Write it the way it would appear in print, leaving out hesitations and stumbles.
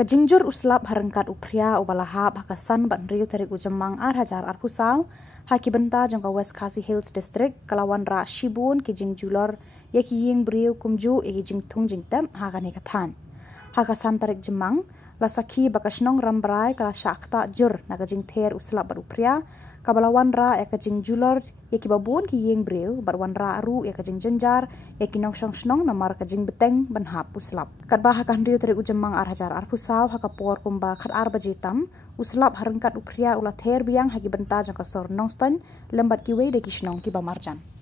Kajingjur uslap harengkat Phria ubalahap hakasan ban riu tarik ujemang hajar pusau haki Bynta jong ka West Khasi Hills District kalawan ra Shibun ki Julor ya ki Ïing briu kumju ya ki Jingthung Jingtep hakan hikathan hakasan tarik jemang la sakhi bakasnong rambrai kala syakta jur naga Ther uslap baru Phria kabalawan ra ya ka Julor ya ki babun ki Ïing briu barwan ra ru ya ka jenjar ya ki nong snong namar ka beteng ban hap uslap kadba hakan riu tarik ujemang hajar pusau hakapor kumba khat bajitam uslap harengkat Phria ula Ther biang hagi Bynta jong ka sor nong ston lembat ki we de ki snong ki bamarjan.